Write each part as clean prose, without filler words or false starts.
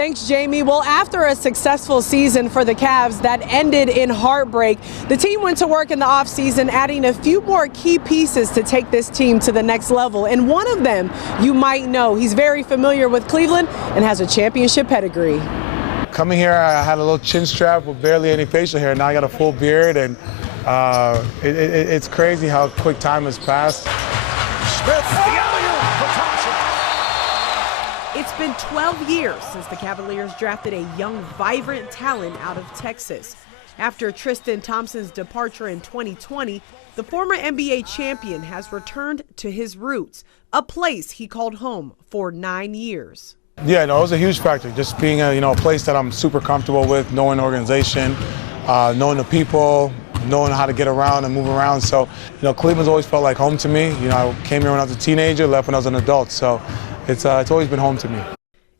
Thanks, Jamie. Well, after a successful season for the Cavs that ended in heartbreak, the team went to work in the offseason adding a few more key pieces to take this team to the next level. And one of them you might know. He's very familiar with Cleveland and has a championship pedigree. Coming here, I had a little chin strap with barely any facial hair. Now I got a full beard, and it's crazy how quick time has passed. It's been 12 years since the Cavaliers drafted a young, vibrant talent out of Texas. After Tristan Thompson's departure in 2020, the former NBA champion has returned to his roots, a place he called home for 9 years. Yeah, no, it was a huge factor. Just being a place that I'm super comfortable with, knowing the organization, knowing the people, knowing how to get around and move around. So, Cleveland's always felt like home to me. I came here when I was a teenager, left when I was an adult. So it's always been home to me.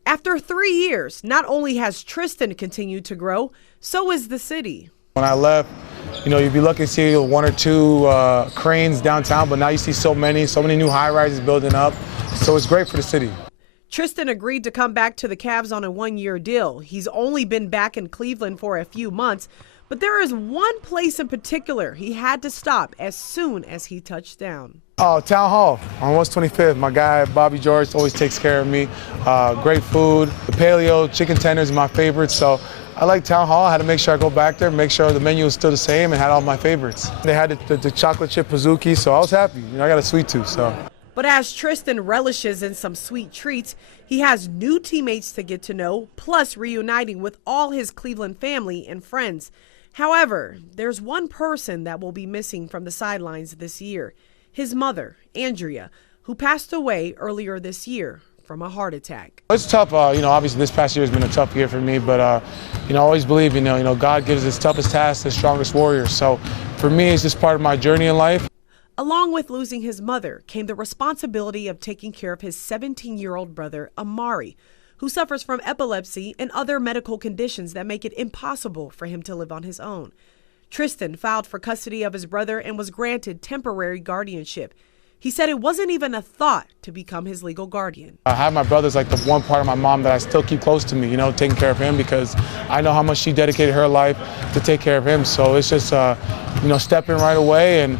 After 3 years, not only has Tristan continued to grow, so is the city. When I left, you'd be lucky to see one or two cranes downtown, but now you see so many new high-rises building up. So it's great for the city. Tristan agreed to come back to the Cavs on a one-year deal. He's only been back in Cleveland for a few months, but there is one place in particular he had to stop as soon as he touched down. Oh, Town Hall on West 25th. My guy, Bobby George, always takes care of me. Great food. The paleo chicken tenders are my favorite, so I like Town Hall. I had to make sure I go back there, make sure the menu was still the same, and had all my favorites. They had the chocolate chip pizookie, so I was happy. I got a sweet tooth, so. But as Tristan relishes in some sweet treats, he has new teammates to get to know, plus reuniting with all his Cleveland family and friends. However, there's one person that will be missing from the sidelines this year, his mother, Andrea, who passed away earlier this year from a heart attack. It's tough, obviously this past year has been a tough year for me, but I always believe, God gives his toughest task the strongest warriors. So for me, it's just part of my journey in life. Along with losing his mother came the responsibility of taking care of his 17-year-old brother, Amari, who suffers from epilepsy and other medical conditions that make it impossible for him to live on his own. Tristan filed for custody of his brother and was granted temporary guardianship. He said it wasn't even a thought to become his legal guardian. I have my brother's like the one part of my mom that I still keep close to me, taking care of him, because I know how much she dedicated her life to take care of him. So it's just, stepping right away. And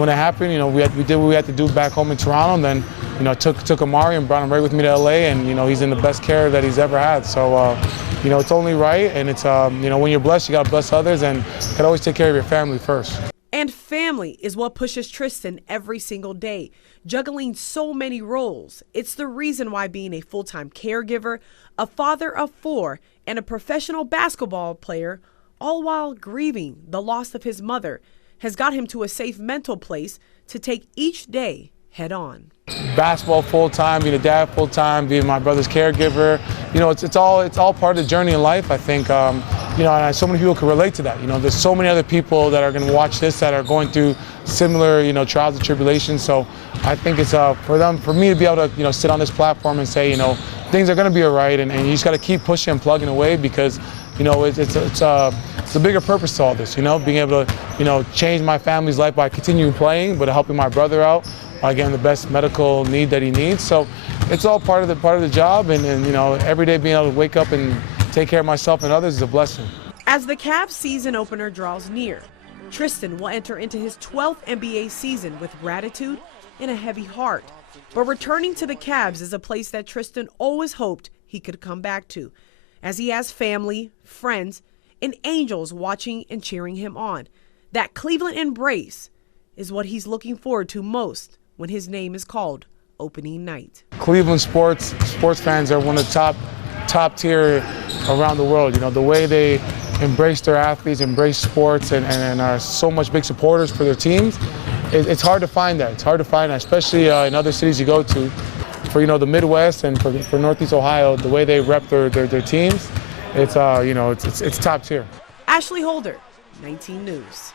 when it happened, we did what we had to do back home in Toronto. And then, took Amari and brought him right with me to LA. And, he's in the best care that he's ever had. So, it's only right. And it's, when you're blessed, you got to bless others. And you can always take care of your family first. And family is what pushes Tristan every single day, juggling so many roles. It's the reason why being a full-time caregiver, a father of 4, and a professional basketball player, all while grieving the loss of his mother, has got him to a safe mental place to take each day head on. Basketball full-time, being a dad full-time, being my brother's caregiver, it's all part of the journey in life, I think. And so many people can relate to that. There's so many other people that are going to watch this that are going through similar, trials and tribulations. So I think it's for me to be able to, sit on this platform and say, things are going to be all right, and you just got to keep pushing and plugging away, because, it's a bigger purpose to all this. Being able to, change my family's life by continuing playing, but helping my brother out by getting the best medical need that he needs. So it's all part of the job, and every day being able to wake up and take care of myself and others is a blessing. As the Cavs season opener draws near, Tristan will enter into his 12th NBA season with gratitude and a heavy heart. But returning to the Cavs is a place that Tristan always hoped he could come back to, as he has family, friends, and angels watching and cheering him on. That Cleveland embrace is what he's looking forward to most when his name is called opening night. Cleveland sports fans are one of the top tier around the world. The way they embrace their athletes, embrace sports, and are so much big supporters for their teams. It's hard to find that. It's hard to find that, especially in other cities you go to. For the Midwest and for Northeast Ohio, the way they rep their teams, it's top tier. Ashley Holder, 19 News.